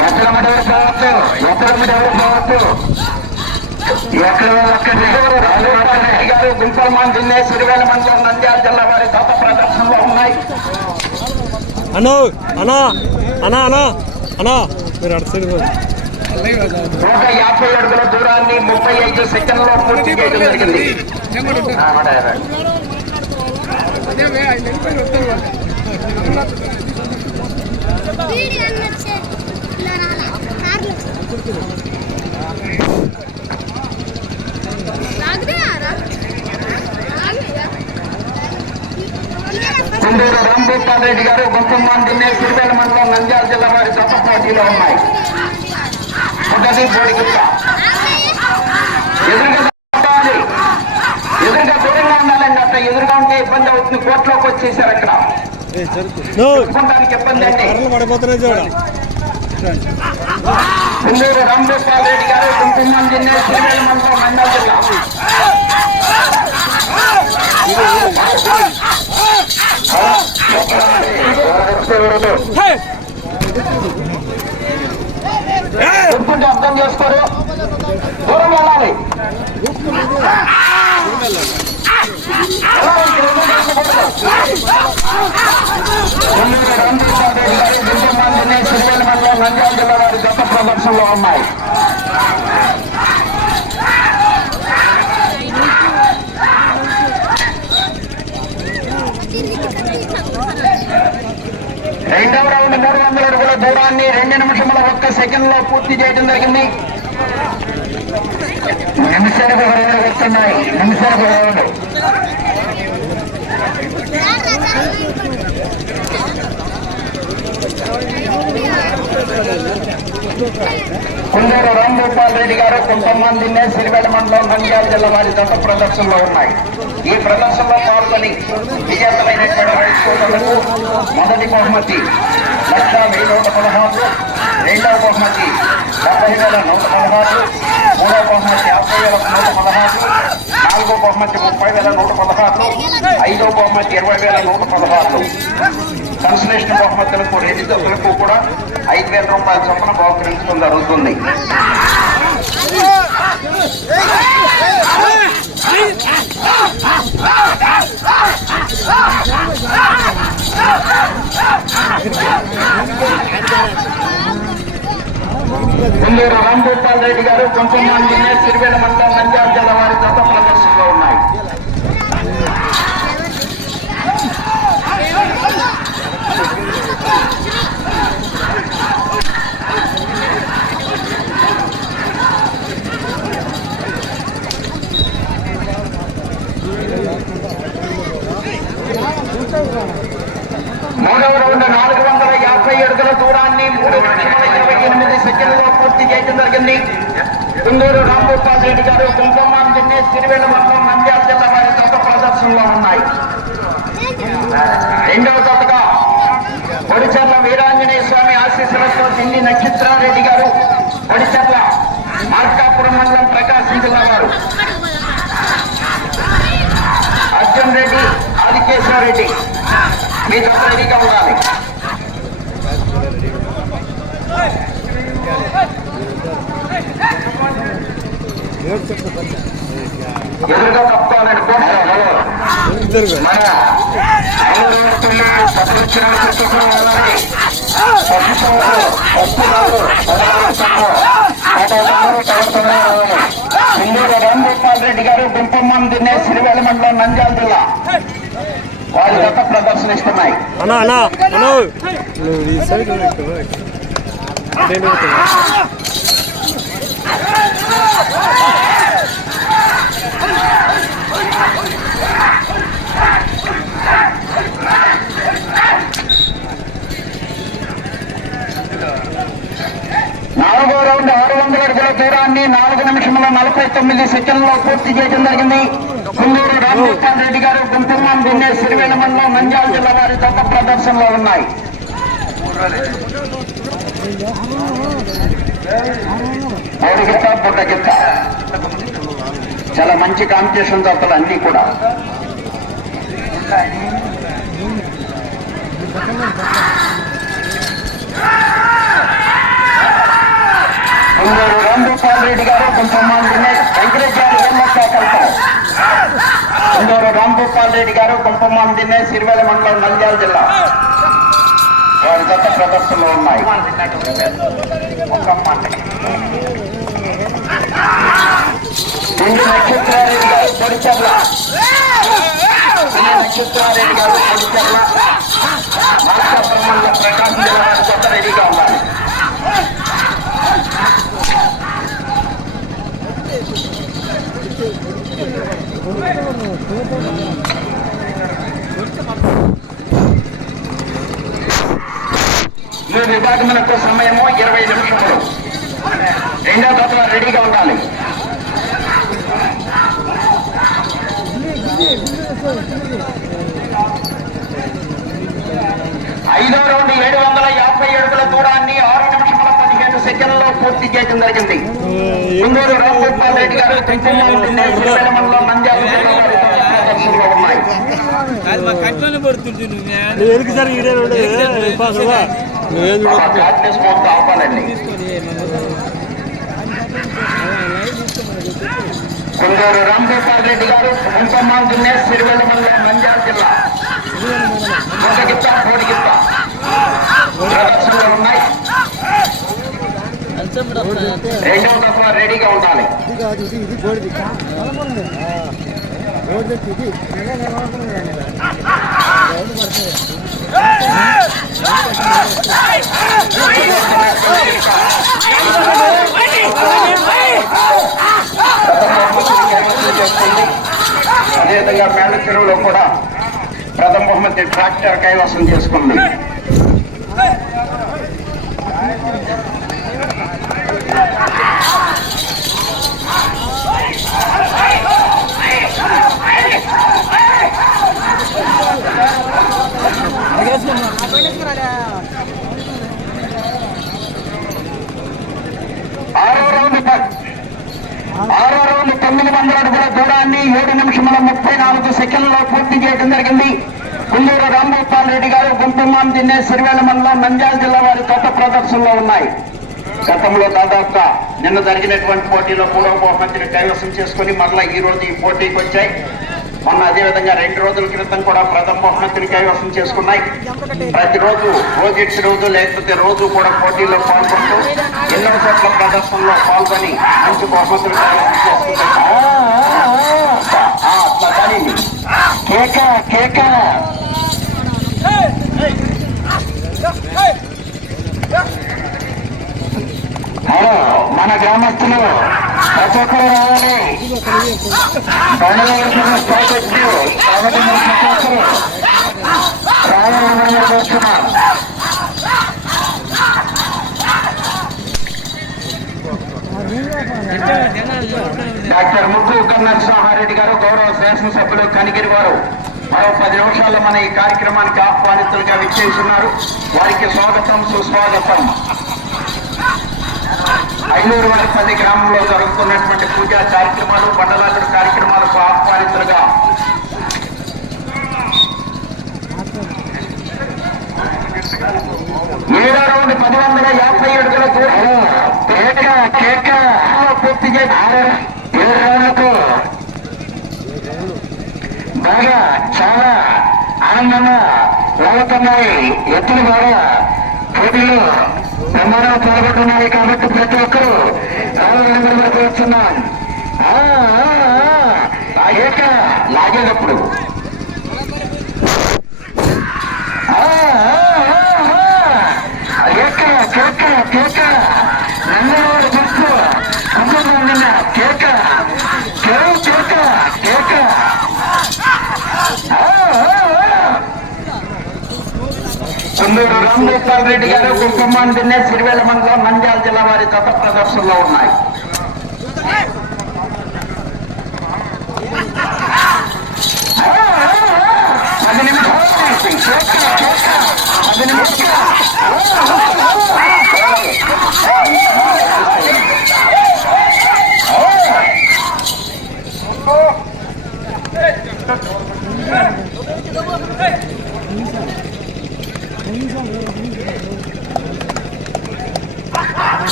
ఎక్కడ మడవరు పోవచ్చు ఎక్కడ మడవరు పోవచ్చు ఎక్కడ ఒక్కటి గారు గుంపల్మాన్ జిల్లా సిరివేల మండలం నంద్యాల జిల్లా వారి గత ప్రదర్శనలో ఉన్నాయి అను అనా అనా అనా అనా మీరు అటు సైడ్ పోండి. నూట యాభై అడుగుల దూరాన్ని ముప్పై ఐదు సెకండ్లో పూర్తి చేయడం జరిగింది ఆ, మడవరు. వీడియో రాంభూపాల్ రెడ్డి గారు గుంపల్మాన్ జిల్లా సిరివేల మండలం నంద్యాల జిల్లా వారి సొంత పోటీలో ఉన్నాయి. ఒకటి బోడిగుట్ట. ఎదురుగా ఎదురుగా దూరంగా ఉండాలండి అట్లా ఎదురుగా ఉంటే ఇబ్బంది అవుతుంది. కోర్టులోకి వచ్చేసారు అక్కడ. నో చెప్పుకోవడానికి ఇబ్బంది అండి. కర్రలు పడిపోతున్నాయి రెడ్డి గారు కుంకుమం జిల్లా శ్రీవేల మండలం నంద్యాల జిల్లా. చెప్పుకుంటే అర్థం చేసుకోరు దూరం వెళ్ళాలి నంద్యాల జిల్లా వారి గత ప్రదర్శనలో ఉన్నాయి మూడు వందల అడుగుల దూరాన్ని రెండు నిమిషముల ఒక్క సెకండ్లో పూర్తి చేయడం జరిగింది. నిమిషాలకు ఒక వస్తున్నాయి. నిమిషాలకు ఒక రౌండ్ కుందూరు రాంభూపాల్ రెడ్డి గారు కొంతమంది సిరివేల మండలం నంద్యాల జిల్లా వారి దత్త ప్రదర్శనలో ఉన్నాయి. ఈ ప్రదర్శనలో పాల్గొని విజేతమైనటువంటి రైతు సోదరులకు మొదటి బహుమతి లక్ష వెయ్యి నూట పదహారు రెండవ బహుమతి డెబ్బై వేల నూట పదహారు మూడవ బహుమతి యాభై వేల నూట పదహారు నాలుగో బహుమతి ముప్పై వేల నూట పదహారు ఐదో బహుమతి ఇరవై వేల నూట పదహారు కన్సలేషన్ బహుమతులకు రెండు దశలకు కూడా ఐదు వేల రూపాయల చొప్పున బహుకరించడం జరుగుతుంది Ah! రాంభూపాల్ రెడ్డి గారు కొంచెం మంది సిరివేల మండలం నంద్యాల జిల్లా వారి గత ప్రదర్శనలో ఉన్నాయి మూడవ రౌండ్ నాలుగు వందల యాభై అడుగుల దూరాన్ని మూడు నిమిషముల ఇరవై ఎనిమిది సెకండ్లో పూర్తి చేయడం జరిగింది కుందూరు రాంభూపాల్ రెడ్డి గారు కుంకుమాన్ జిల్లా సిరివేల మండలం నంద్యాల జిల్లా వారి గత ప్రదర్శనలో ఉన్నాయి రెండవ జతగా ఒడిచర్ల వీరాంజనేయ స్వామి ఆశీస్సులతో ఢిల్లీ నక్షత్రారెడ్డి గారు ఒడిచర్ల మార్కాపురం మండలం ప్రకాశం జిల్లా వారు అర్జున్ రెడ్డి ఆదికేశ్వర రెడ్డి. మీ జత రెడీగా ఉండాలి. ఎదురుగా తప్పుకోవాలండి మన అనురాష్ట్రంలో పట్టుకొచ్చిన పుస్తకం రెడ్డి గారు గుంపమ్మం దిన్నే సిరివేల మండలం నంద్యాల జిల్లా. వారి గత ప్రదర్శనిస్తున్నాయి. అన్నా అన్నా అను నువ్వు ఈ సైడ్ రా, ఇక్కడ రా, ఇక్కడ. అటేంటి పోతున్నా? నాలుగో రౌండ్ ఆరు వందల అడుగుల దూరాన్ని నాలుగు నిమిషముల నలభై తొమ్మిది సెకండ్లో పూర్తి చేయడం జరిగింది. కుందూరు రామగోపాల్ రెడ్డి గారు గుంటూరు గుండె సిరివేల మండలం నంద్యాల జిల్లా వారి గత ప్రదర్శనలో ఉన్నాయి. చాలా మంచి కాంపిటీషన్ తప్పలు అన్నీ కూడా కొందరు రాంగోపాల్ రెడ్డి గారు కొంతమంది వెంకటేశ్వర ఎల్లకాకలతో కొందరు రాంగోపాల్ రెడ్డి గారు కొంతమంది సిరివెల మండలం నంద్యాల జిల్లా. వారి గత ప్రదర్శనలో ఉన్నాయి. నక్షత్రారెడ్డి గారు పొడిచర్ల. నక్షత్రారెడ్డి గారు పొడిచర్ల. మార్కాపురం మండలం ప్రకాశం జిల్లా వారి కొత్త రెడీగా ఉన్నారు ఈ విభాగములకు సమయము ఇరవై నిమిషములు రెండో దశ రెడీగా ఉండాలి ఐదో రౌండ్ ఏడు వందల యాభై అడుగుల దూరాన్ని ఆరు నిమిషముల సెకండ్లలో పూర్తి చేయడం జరిగింది. ముందూరు రామగోపాల్ రెడ్డి గారు శ్రీశైలంలో బ్లాక్నెస్ మొత్తం ఆపాలండి కొందరు రామగోపాల్ రెడ్డి గారు ముంపమ్మ దున్నేస్ సిరివెల్ల మండలం నంద్యాల జిల్లా. మొదగిత్త కోడిగిత్త ప్రదర్శనలో ఉన్నాయి. దఫా రెడీగా ఉండాలి. అదేవిధంగా మేడ చెరువులో కూడా ప్రథమ బహుమతి ట్రాక్టర్ కైవసం చేసుకుంది. ఆరో రౌండ్ తొమ్మిది వందల అడుగుల దూరాన్ని ఏడు నిమిషముల ముప్పై నాలుగు సెకండ్లలో పూర్తి చేయడం జరిగింది. కుందూరు రాంగోపాల్ రెడ్డి గారు గుంటుమాన్ జిల్లా సిరివేల మండలం నంద్యాల జిల్లా వారి తోట ప్రదర్శనలో ఉన్నాయి. గతంలో దాదాపుగా నిన్న జరిగినటువంటి పోటీలో మూడవ బహుమతిని కైవసం చేసుకుని మరలా ఈ రోజు ఈ పోటీకి వచ్చాయి మొన్న అదేవిధంగా రెండు రోజుల క్రితం కూడా ప్రథమ బహుమతిని కైవసం చేసుకున్నాయి ప్రతిరోజు రోజు రోజు లేకపోతే రోజు కూడా పోటీల్లో పాల్గొంటూ ఎన్నో చోట్ల ప్రదర్శనలో పాల్గొని మంచి బహుమతులు కైవసం చేసుకుంటున్నాయి. కేక కేక హలో మన గ్రామస్తులు ప్రతి ఒక్కరు రావాలి ప్రాజెక్టు కాబట్టి ప్రతి ఒక్కరు రావాలని కోరుతున్నాం. డాక్టర్ ముగ్గు కన్నరసింహారెడ్డి గారు గౌరవ శాసనసభ్యులు కనిగిరి వారు మరో పది నిమిషాల్లో మన ఈ కార్యక్రమానికి ఆహ్వానితులుగా విచ్చేస్తున్నారు. వారికి స్వాగతం సుస్వాగతం. ఐనూరు వారిపల్లి గ్రామంలో జరుగుతున్నటువంటి పూజా కార్యక్రమాలు బండలాగుడు కార్యక్రమాలకు ఆహ్వానితులుగా. ఏడో రౌండ్ పది వందల యాభై అడుగుల దూరం. కేక కేక పూర్తి చేసి ఏడు రౌండ్లకు. బాగా చాలా ఆనందంగా లాగుతున్నాయి ఎత్తులు బాగా పోటీలు ప్రమాణాలు పాల్గొంటున్నాయి కాబట్టి ప్రతి ఒక్కరూ రావాలని వరకు వస్తున్నాం ఆ, ఆ, ఆ, ఆ లాగేటప్పుడు. శ్రీయుడు రెడ్డి గారు కుప్పమ్మ దున్నే సిరివేల మండలం మంజాల జిల్లా వారి గత ప్రదర్శనలో ఉన్నాయి Thank you.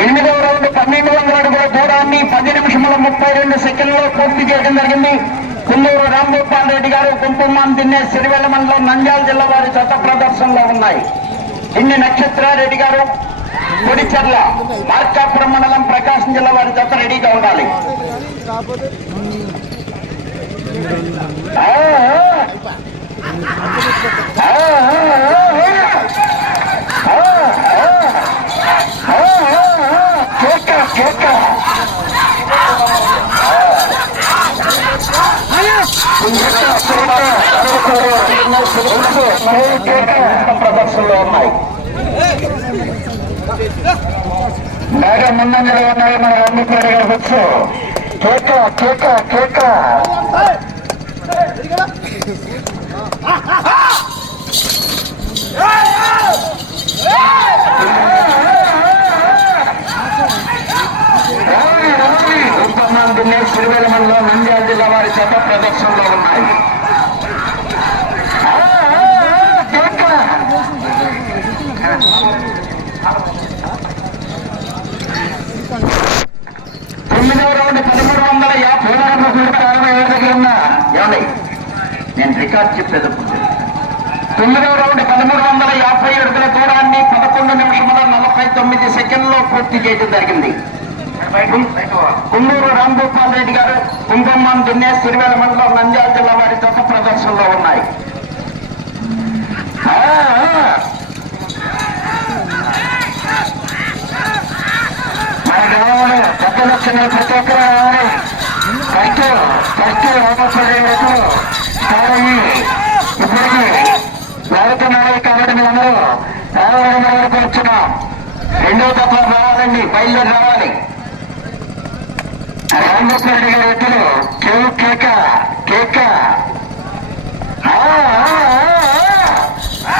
ఎనిమిదవ రౌండ్ పన్నెండు వందల అడుగుల దూరాన్ని పది నిమిషముల ముప్పై రెండు సెకండ్లో పూర్తి చేయడం జరిగింది. కుల్లూరు రాంగోపాల్ రెడ్డి గారు కుంకుమాన్ దిన్నే సిరివెల్ల మండలం నంద్యాల జిల్లా వారి చట్ట ప్రదర్శనలో ఉన్నాయి. ఇన్ని నక్షత్రారెడ్డి గారు ముడిచర్ల మార్కాపురం మండలం ప్రకాశం జిల్లా వారి జత రెడీగా ఉండాలి ఆ, ప్రదర్శనలో ఉన్నాయి. బాగా ముందంజలో ఉన్నాయి మన అమ్మిపేట గారు వచ్చు కేక కేక కేక. మంది సిరివెల నంద్యాల జిల్లా వారి చట్ట ప్రదర్శనలో ఉన్నాయి ఆ, ఆ, ఆ, కేక. తొమ్మిదవ రౌండ్ పదమూడు వందల యాభై నాలుగు కూడా అరవై ఏడు దగ్గర ఉన్నా ఏమండి నేను రికార్డ్ చెప్పేది ఇప్పుడు. తొమ్మిదవ రౌండ్ పదమూడు వందల యాభై అడుగుల దూరాన్ని పదకొండు నిమిషముల నలభై తొమ్మిది సెకండ్లో పూర్తి చేయడం జరిగింది. కుందూరు రాంగోపాల్ రెడ్డి గారు కుంకుమం దున్నే సిరివేల మండలం నంద్యాల జిల్లా వారి జత ప్రదర్శనలో ఉన్నాయి. మన గ్రామంలో పెద్ద లక్షణాలు ప్రతి ఒక్కరు ఫస్ట్ ఫస్ట్ రామస్వామి కావాలి ఇప్పటికీ వెళ్తున్నాయి కాబట్టి మీరందరూ రావాలని వరకు వచ్చినాం రెండో తప్ప రావాలండి బయలుదేరి రావాలి. రామస్వామి గారి ఎత్తులు కేవ్ కేక కేక ఆ, ఆ, ఆ, ఆ.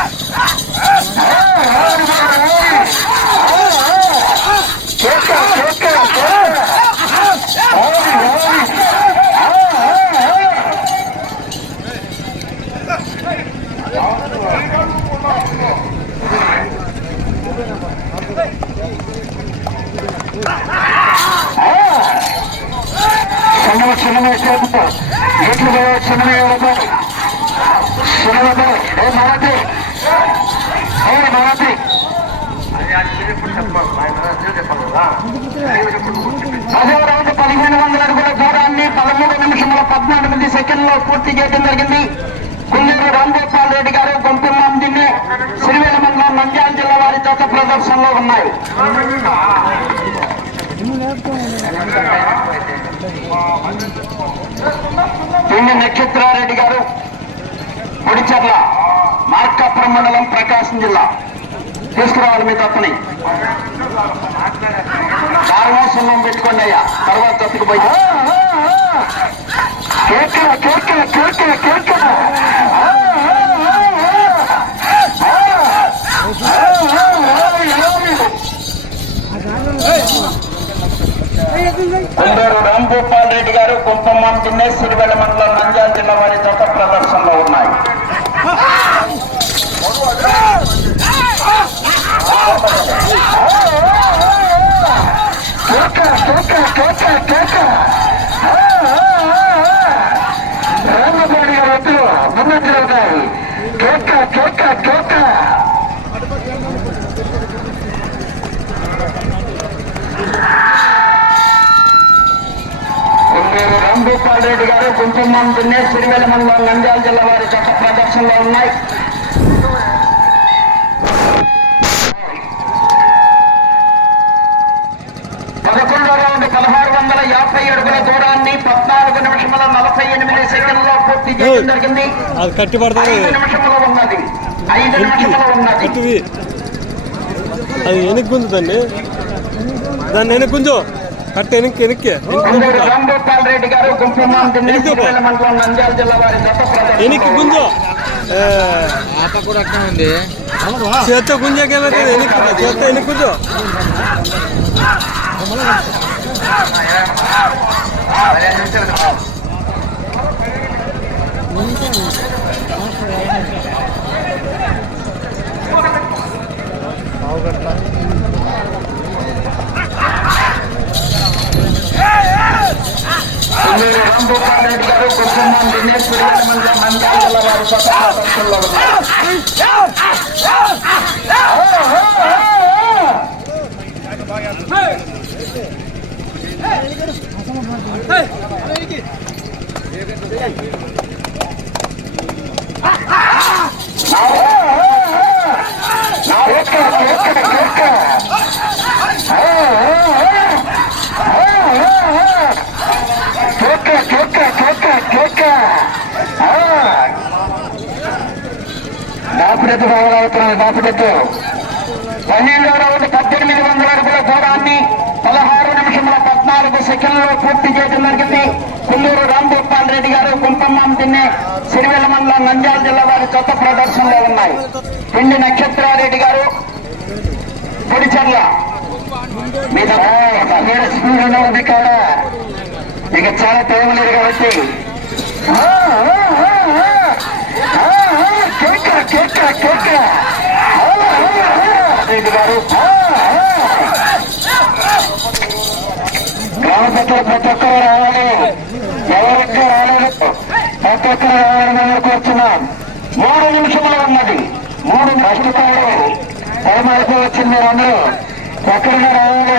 ఆ, రావాలి, రావాలి. ఆ, ఆ. కేక కేక కేక రావాలి, రావాలి. ఆ, ఆ, ఆ. చిన్న చిన్న చేతుతో ఎట్లు చిన్న చిన్న ఏ మరాఠీ ఏ మరాఠీ పదిహేను వందల అడుగుల దూరాన్ని పదమూడు నిమిషముల పద్నాలుగు సెకండ్లో పూర్తి చేయడం జరిగింది. కుల్లూరు రాంగోపాల్ రెడ్డి గారు గొంతుమందిని సిరివేల మండలం నంద్యాల జిల్లా వారి చేత ప్రదర్శనలో ఉన్నాయి. పిండి నక్షత్రారెడ్డి గారు పొడిచర్ల మార్కాపురం మండలం ప్రకాశం జిల్లా. తీసుకురావాలి మీ తప్పని. కారణాసనం పెట్టుకోండి అయ్యా. తర్వాత తప్పుకుపోయి కేక కేక కేక కేక ఆ, ఆ, ఆ, ఆ. ఆ, ఆ, ఆ, ఎవరు? కొందరు రాంగోపాల్ రెడ్డి గారు కుంకుమం తిన్నే సిరివెల్ల మండలం నంద్యాల జిల్లా వారి జత ప్రదర్శనలో ఉన్నాయి కుంకుమం దున్నే మండలం నంద్యాల జిల్లా వారి చట్ట ప్రదర్శనలో ఉన్నాయి పదకొండో రౌండ్ పదహారు వందల యాభై అడుగుల దూరాన్ని పద్నాలుగు నిమిషముల నలభై ఎనిమిది సెకండ్లో పూర్తి చేయడం జరిగింది అది కట్టి పడుతుంది ఐదు నిమిషముల ఉన్నది. ఐదు నిమిషముల ఉన్నది. అది వెనక్కి గుంజు దాన్ని. దాన్ని వెనక్కి కట్ట వెనక్కి వెనక్కి వెనక్కి గుంజు ఉంది చేత్తో గుంజాకేమవుతుంది ఎనికి చేత్తో ఎనికి గుంజు కొల్లూరు రాంభూపాల్ రెడ్డి గారు కుటుంబం దినేష్ సిరివెల్ల మండలం నంద్యాల జిల్లా వారి కొత్త ప్రదర్శనలో ఉన్నారు కేక దాపుడెత్తు బాగుతున్నాడు దాపుడెత్తు పన్నెండో రౌండ్ పద్దెనిమిది వందల అడుగుల దూరాన్ని పదహారు నిమిషముల పద్నాలుగు సెకండ్లో పూర్తి చేయడం జరిగింది కొల్లూరు రాంగోపాల్ రెడ్డి గారు కుంపమ్మ తిన్నే సిరివెల మండలం నంద్యాల జిల్లా వారి కొత్త ప్రదర్శనలో ఉన్నాయి పిండి నక్షత్రారెడ్డి గారు పొడిచర్ల మీద స్పీడ్ ఉంది కదా ఇక చాలా టైం లేదు కాబట్టి కేక, కేక, రెడ్డి గారు ప్రతి ఒక్కరు రావాలి ఎవరికి రాలేదు ప్రతి ఒక్కరు రావాలని కోరుతున్నాం మూడు నిమిషంలో ఉన్నది మూడు కష్టపాడు టైం వచ్చింది మీరందరూ ఎక్కడికి రావాలి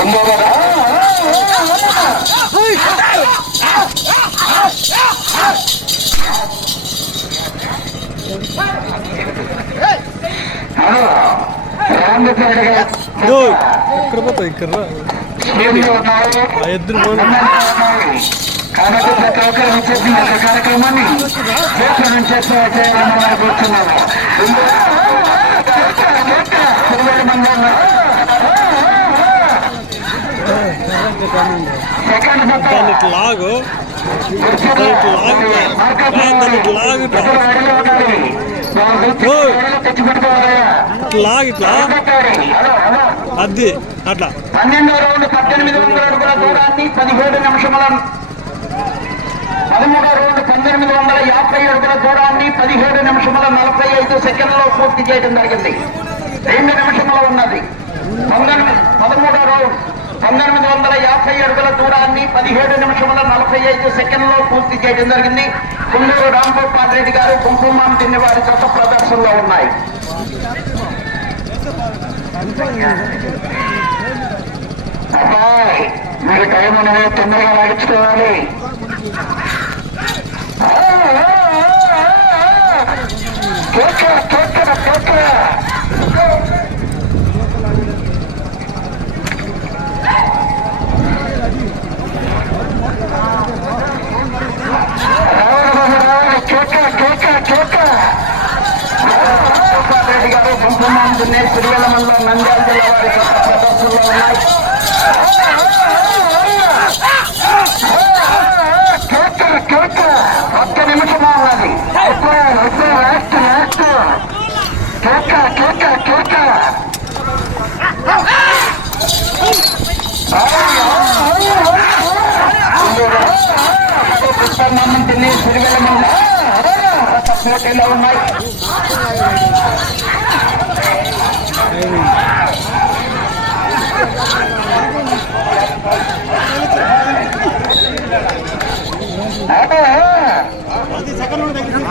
ఉందో కదా ఇక్కడ పోతా ఇక్కడ ఎద్దురు కాబట్టి ప్రతి ఒక్కరు కార్యక్రమాన్ని తిరుమల మండలంలో లాగు. లాగు లాగు. ఇట్లా. ఇట్లా అది అట్లా. పన్నెండో రౌండ్ పద్దెనిమిది వందల అడుగుల దూరాన్ని పదిహేడు నిమిషముల పదమూడో రౌండ్ పంతొమ్మిది వందల యాభై అడుగుల దూరాన్ని పదిహేడు నిమిషముల నలభై ఐదు సెకండ్లో పూర్తి చేయడం జరిగింది. రెండు నిమిషముల ఉన్నది. పంతొమ్మిది పదమూడో రౌండ్. పంతొమ్మిది వందల యాభై అడుగుల దూరాన్ని పదిహేడు నిమిషముల నలభై ఐదు సెకండ్లో పూర్తి చేయడం జరిగింది. కుల్లూరు రాంగోపాల్ రెడ్డి గారు కుంకుమాం తిన్న వారి కొత్త ప్రదర్శనలో ఉన్నాయి. మీరు టైం అనేది తొందరగా లాగించుకోవాలి. కేక కేక కేక రావాలి రావాలి కేక కేక కేక రెడ్డి గారు కుంకుమాం దున్నే సిరివెల్ల మండలం నంద్యాల జిల్లా వారి కొత్త ప్రదర్శనలో ఉన్నాయి కేక కేక ఒక్క నిమిషమా ఉన్నది అయిపోయాను అయిపోయాను లాస్ట్ లాస్ట్ కేక కేక కేక కుంకుమాం దున్నే సిరివెల్ల మండలం పోటీలో ఉన్నాయి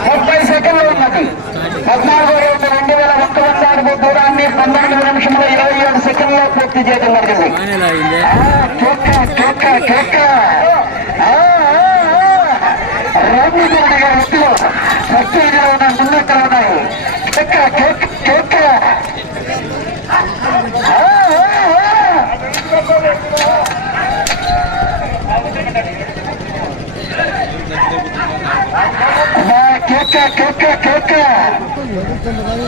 ముప్పై సెకండ్లు ఉన్నది పద్నాలుగు రెండు రెండు వేల ఒక్క వంద అడుగు దూరాన్ని పంతొమ్మిది నిమిషంలో ఇరవై ఏడు సెకండ్లో పూర్తి చేయడం జరిగింది ఆ, కేక కేక కేక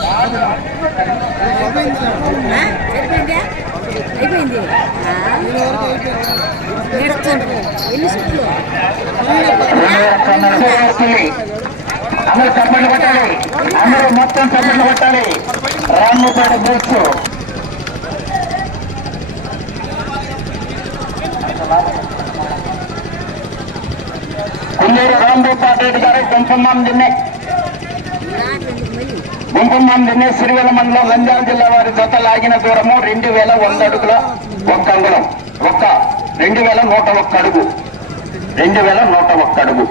ఆ, ఉన్నాయి అయిపోయింది ఎన్ని అందరూ చప్పట్లు కొట్టాలి. అందరూ మొత్తం చప్పట్లు కొట్టాలి. రామ్మపేట బూట్స్ కుందూరు రాంభూపాటి రెడ్డి గారు గుంపమ్మ దిన్నే గుంపమ్మ దిన్నే సిరివెల మండలం నంద్యాల జిల్లా వారి జత లాగిన దూరము రెండు వేల వంద అడుగుల ఒక్క అంగుళం. ఒక్క. రెండు వేల నూట ఒక్క అడుగు. రెండు వేల నూట ఒక్క అడుగు.